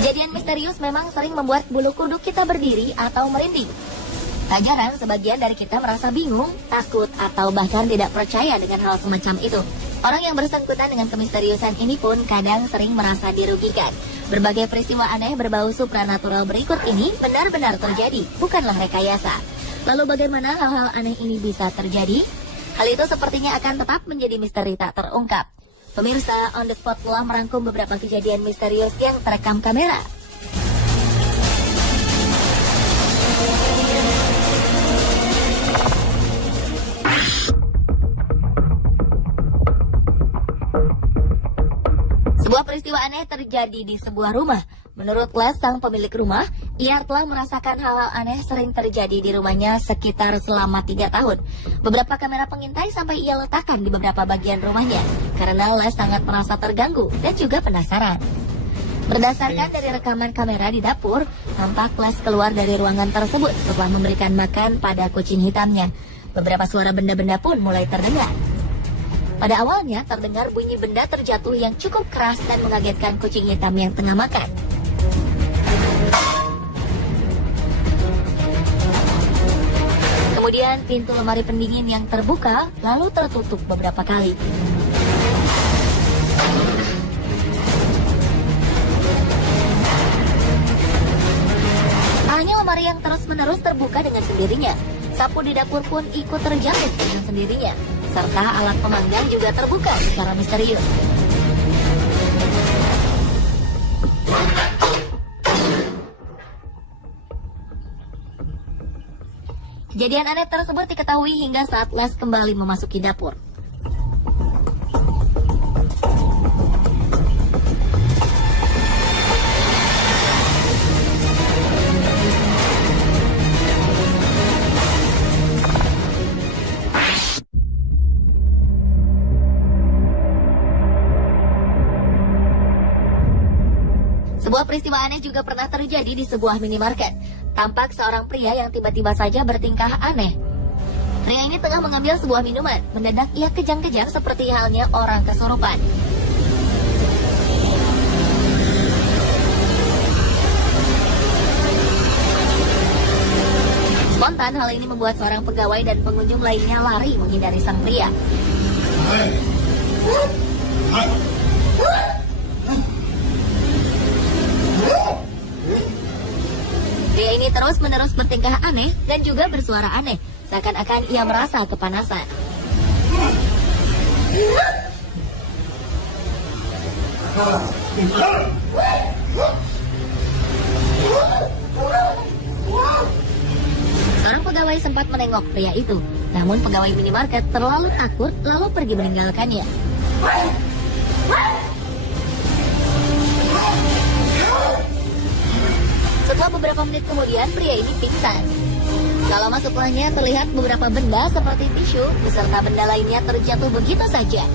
Kejadian misterius memang sering membuat bulu kuduk kita berdiri atau merinding. Tak jarang sebagian dari kita merasa bingung, takut, atau bahkan tidak percaya dengan hal semacam itu. Orang yang bersangkutan dengan kemisteriusan ini pun kadang sering merasa dirugikan. Berbagai peristiwa aneh berbau supranatural berikut ini benar-benar terjadi, bukanlah rekayasa. Lalu bagaimana hal-hal aneh ini bisa terjadi? Hal itu sepertinya akan tetap menjadi misteri tak terungkap. Pemirsa, On The Spot telah merangkum beberapa kejadian misterius yang terekam kamera. Sebuah peristiwa aneh terjadi di sebuah rumah. Menurut Les, sang pemilik rumah, ia telah merasakan hal-hal aneh sering terjadi di rumahnya sekitar selama 3 tahun. Beberapa kamera pengintai sampai ia letakkan di beberapa bagian rumahnya, karena Les sangat merasa terganggu dan juga penasaran. Berdasarkan dari rekaman kamera di dapur, tampak Les keluar dari ruangan tersebut setelah memberikan makan pada kucing hitamnya. Beberapa suara benda-benda pun mulai terdengar. Pada awalnya terdengar bunyi benda terjatuh yang cukup keras dan mengagetkan kucing hitam yang tengah makan. Kemudian pintu lemari pendingin yang terbuka lalu tertutup beberapa kali. Hanya lemari yang terus-menerus terbuka dengan sendirinya. Sapu di dapur pun ikut terjatuh dengan sendirinya. Serta alat pemanggang juga terbuka secara misterius. Kejadian aneh tersebut diketahui hingga saat Les kembali memasuki dapur. Sebuah peristiwa aneh juga pernah terjadi di sebuah minimarket. Tampak seorang pria yang tiba-tiba saja bertingkah aneh. Pria ini tengah mengambil sebuah minuman. Mendadak ia kejang-kejang seperti halnya orang kesurupan. Spontan hal ini membuat seorang pegawai dan pengunjung lainnya lari menghindari sang pria. Pria ini terus-menerus bertingkah aneh dan juga bersuara aneh, seakan-akan ia merasa kepanasan. Seorang pegawai sempat menengok pria itu, namun pegawai minimarket terlalu takut lalu pergi meninggalkannya. Setelah beberapa menit kemudian, pria ini pingsan. Tak lama setelahnya terlihat beberapa benda seperti tisu beserta benda lainnya terjatuh begitu saja.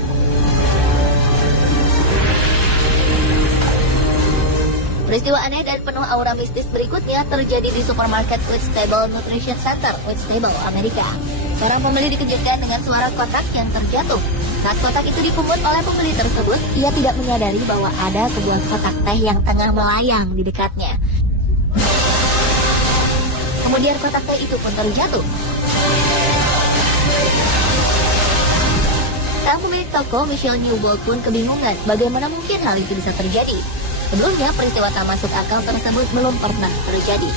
Peristiwa aneh dan penuh aura mistis berikutnya terjadi di supermarket Whitstable Nutrition Center, Whitstable, Amerika. Seorang pembeli dikejutkan dengan suara kotak yang terjatuh. Saat kotak itu dipungut oleh pembeli tersebut, ia tidak menyadari bahwa ada sebuah kotak teh yang tengah melayang di dekatnya. Kemudian kotak teh itu pun terjatuh. Sang pemilik toko, Michelle Newbold, pun kebingungan bagaimana mungkin hal itu bisa terjadi. Sebelumnya, peristiwa tak masuk akal tersebut belum pernah terjadi.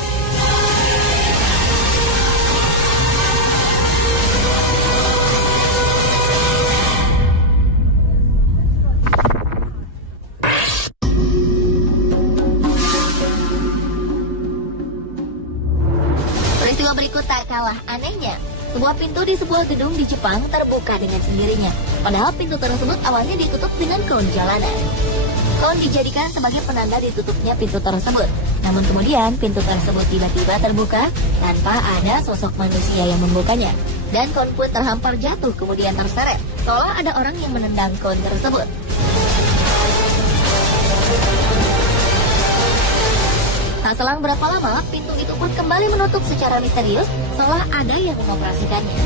Peristiwa berikut tak kalah anehnya. Sebuah pintu di sebuah gedung di Jepang terbuka dengan sendirinya. Padahal pintu tersebut awalnya ditutup dengan kon jalanan. Kon dijadikan sebagai penanda ditutupnya pintu tersebut. Namun kemudian pintu tersebut tiba-tiba terbuka tanpa ada sosok manusia yang membukanya. Dan kon pun terhampar jatuh kemudian terseret. Seolah ada orang yang menendang kon tersebut. Tak selang berapa lama, pintu itu pun kembali menutup secara misterius, seolah ada yang mengoperasikannya.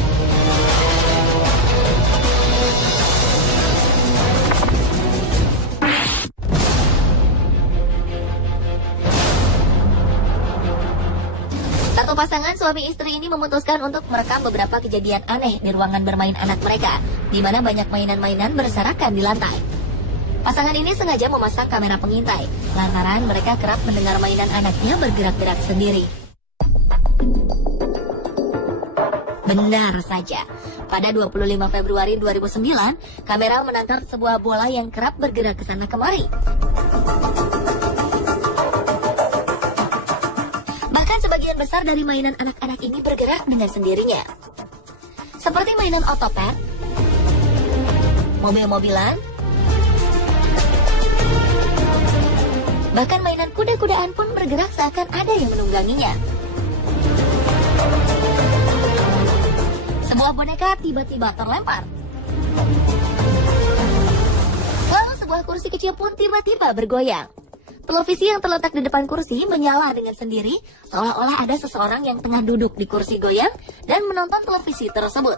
Satu pasangan suami istri ini memutuskan untuk merekam beberapa kejadian aneh di ruangan bermain anak mereka, di mana banyak mainan-mainan berserakan di lantai. Pasangan ini sengaja memasang kamera pengintai, lantaran mereka kerap mendengar mainan anaknya bergerak-gerak sendiri. Benar saja, pada 25 Februari 2009, kamera menangkap sebuah bola yang kerap bergerak ke sana kemari. Bahkan sebagian besar dari mainan anak-anak ini bergerak dengan sendirinya. Seperti mainan otopet, mobil-mobilan, bahkan mainan kuda-kudaan pun bergerak seakan ada yang menungganginya. Sebuah boneka tiba-tiba terlempar. Lalu sebuah kursi kecil pun tiba-tiba bergoyang. Televisi yang terletak di depan kursi menyala dengan sendiri, seolah-olah ada seseorang yang tengah duduk di kursi goyang dan menonton televisi tersebut.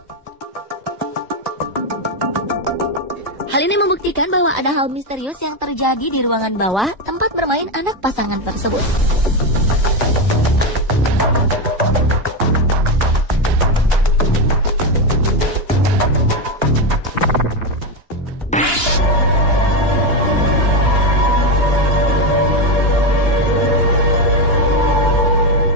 Hal ini membuktikan bahwa ada hal misterius yang terjadi di ruangan bawah tempat bermain anak pasangan tersebut.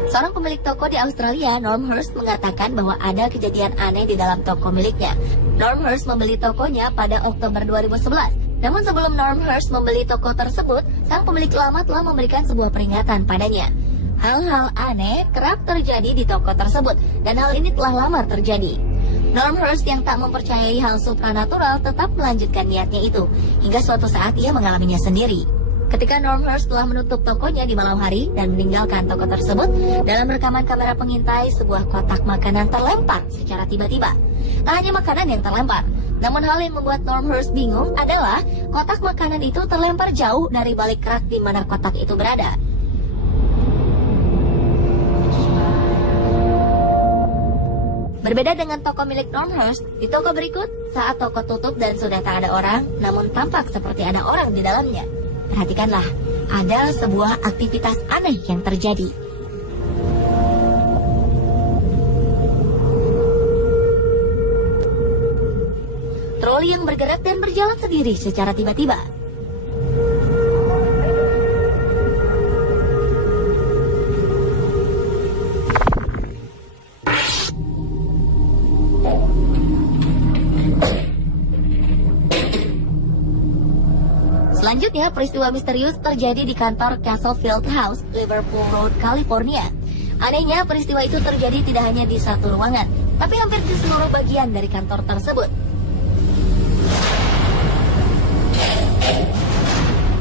Seorang pemilik toko di Australia, Norm Hurst, mengatakan bahwa ada kejadian aneh di dalam toko miliknya. Norm Hurst membeli tokonya pada Oktober 2011. Namun sebelum Norm Hurst membeli toko tersebut, sang pemilik lama telah memberikan sebuah peringatan padanya. Hal-hal aneh kerap terjadi di toko tersebut, dan hal ini telah lama terjadi. Norm Hurst yang tak mempercayai hal supranatural tetap melanjutkan niatnya itu, hingga suatu saat ia mengalaminya sendiri. Ketika Norm Hurst telah menutup tokonya di malam hari dan meninggalkan toko tersebut, dalam rekaman kamera pengintai sebuah kotak makanan terlempar secara tiba-tiba. Tak hanya makanan yang terlempar, namun hal yang membuat Norm Hurst bingung adalah kotak makanan itu terlempar jauh dari balik rak di mana kotak itu berada. Berbeda dengan toko milik Norm Hurst, di toko berikut, saat toko tutup dan sudah tak ada orang, namun tampak seperti ada orang di dalamnya. Perhatikanlah, ada sebuah aktivitas aneh yang terjadi. Troli yang bergerak dan berjalan sendiri secara tiba-tiba. Selanjutnya, peristiwa misterius terjadi di kantor Castle Field House, Liverpool Road, California. Anehnya, peristiwa itu terjadi tidak hanya di satu ruangan, tapi hampir di seluruh bagian dari kantor tersebut.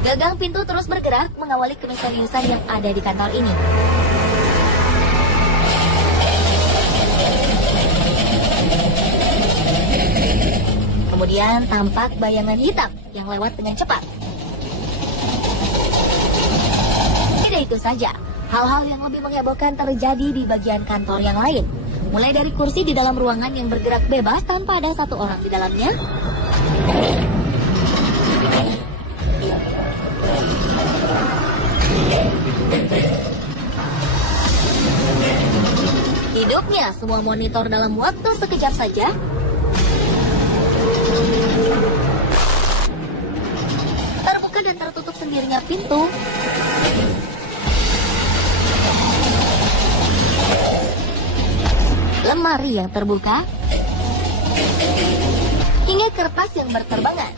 Gagang pintu terus bergerak mengawali kemisteriusan yang ada di kantor ini. Kemudian tampak bayangan hitam yang lewat dengan cepat. Tidak itu saja, hal-hal yang lebih menghebohkan terjadi di bagian kantor yang lain. Mulai dari kursi di dalam ruangan yang bergerak bebas tanpa ada satu orang di dalamnya, hidupnya semua monitor dalam waktu sekejap saja, terbuka dan tertutup sendirinya pintu, lemari yang terbuka, hingga kertas yang berterbangan.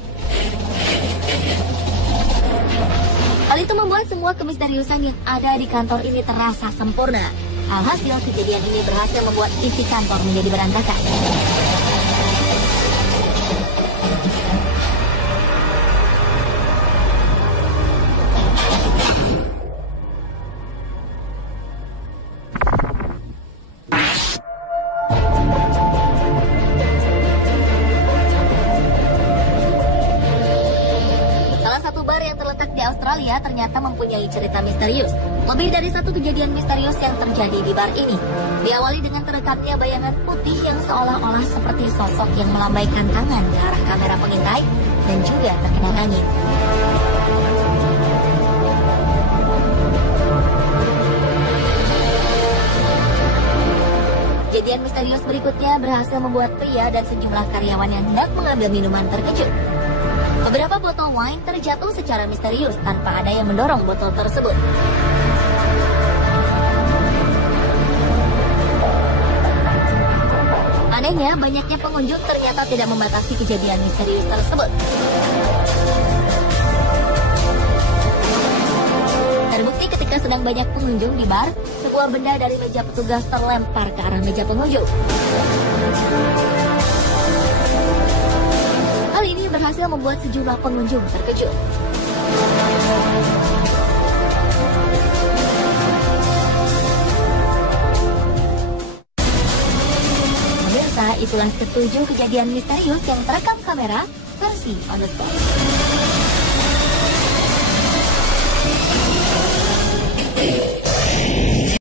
Hal itu membuat semua kemisteriusan yang ada di kantor ini terasa sempurna. Alhasil, kejadian ini berhasil membuat isi kantor menjadi berantakan. Australia ternyata mempunyai cerita misterius. Lebih dari satu kejadian misterius yang terjadi di bar ini. Diawali dengan terekamnya bayangan putih yang seolah-olah seperti sosok yang melambaikan tangan ke arah kamera pengintai dan juga terkena angin. Kejadian misterius berikutnya berhasil membuat pria dan sejumlah karyawan yang hendak mengambil minuman terkejut. Beberapa botol wine terjatuh secara misterius tanpa ada yang mendorong botol tersebut. Anehnya, banyaknya pengunjung ternyata tidak membatasi kejadian misterius tersebut. Terbukti ketika sedang banyak pengunjung di bar, sebuah benda dari meja petugas terlempar ke arah meja pengunjung. Hal ini berhasil membuat sejumlah pengunjung terkejut. Pemirsa, itulah ketujuh kejadian misterius yang terekam kamera versi On The Spot.